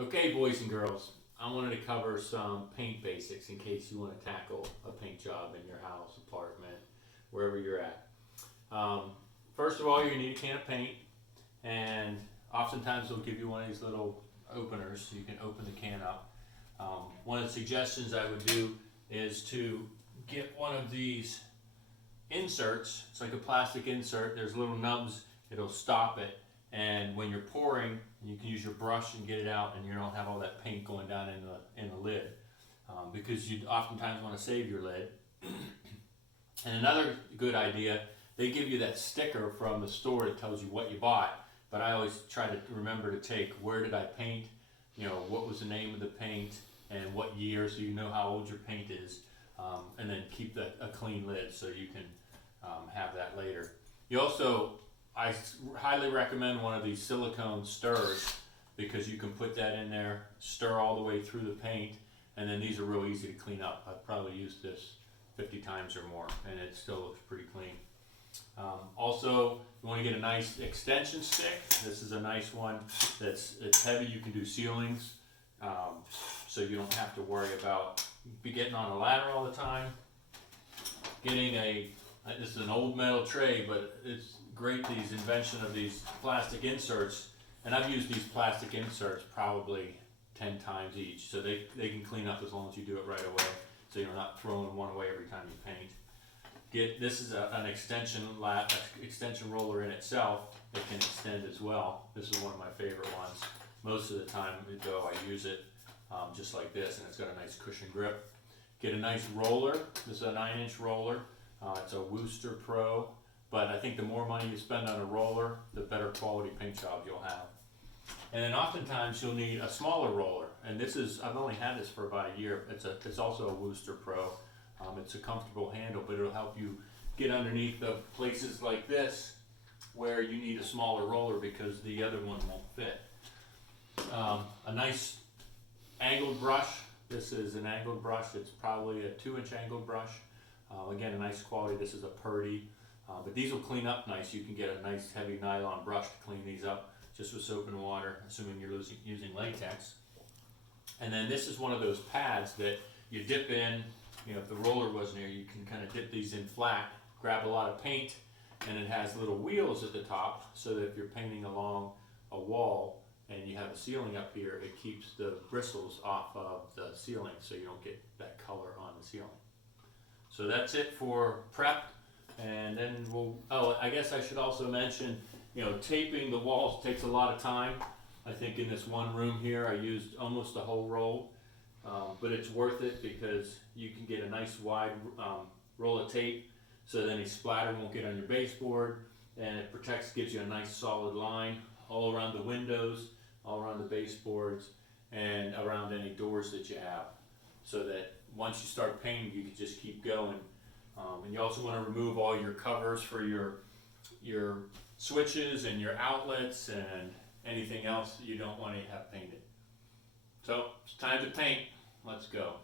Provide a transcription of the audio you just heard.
Okay, boys and girls, I wanted to cover some paint basics in case you want to tackle a paint job in your house, apartment, wherever you're at. First of all, you need a can of paint, and oftentimes they'll give you one of these little openers so you can open the can up. One of the suggestions I would do is to get one of these inserts. It's like a plastic insert. There's little nubs. It'll stop it. And when you're pouring, you can use your brush and get it out, and you don't have all that paint going down in the lid, because you oftentimes want to save your lid. And another good idea, they give you that sticker from the store that tells you what you bought, but I always try to remember to take where did I paint, what was the name of the paint, and what year, so you know how old your paint is, and then keep a clean lid so you can have that later. I highly recommend one of these silicone stirrers, because you can put that in there, stir all the way through the paint, and then these are real easy to clean up. I've probably used this 50 times or more, and it still looks pretty clean. Also, you want to get a nice extension stick. This is a nice one it's heavy. You can do ceilings, so you don't have to worry about getting on a ladder all the time. Getting this is an old metal tray, but it's great, these invention of these plastic inserts, and I've used these plastic inserts probably 10 times each, so they can clean up as long as you do it right away, so you're not throwing one away every time you paint. This is an extension roller in itself. It can extend as well. This is one of my favorite ones. Most of the time though I use it just like this, and it's got a nice cushion grip. Get a nice roller. This is a 9-inch roller. It's a Worcester Pro. But I think the more money you spend on a roller, the better quality paint job you'll have. And then oftentimes you'll need a smaller roller. And I've only had this for about a year. It's also a Worcester Pro. It's a comfortable handle, but it'll help you get underneath the places like this where you need a smaller roller because the other one won't fit. A nice angled brush. This is an angled brush. It's probably a 2-inch angled brush. Again, a nice quality. This is a Purdy. But these will clean up nice. You can get a nice heavy nylon brush to clean these up just with soap and water, assuming you're using latex. And then this is one of those pads that you dip in. If the roller wasn't here, you can kind of dip these in flat, grab a lot of paint, and it has little wheels at the top so that if you're painting along a wall and you have a ceiling up here, it keeps the bristles off of the ceiling so you don't get that color on the ceiling. So that's it for prep. And then I guess I should also mention, taping the walls takes a lot of time. I think in this one room here, I used almost the whole roll, but it's worth it because you can get a nice wide roll of tape, so then any splatter won't get on your baseboard, and it gives you a nice solid line all around the windows, all around the baseboards, and around any doors that you have, so that once you start painting, you can just keep going. And you also want to remove all your covers for your switches and your outlets and anything else that you don't want to have painted. So it's time to paint. Let's go.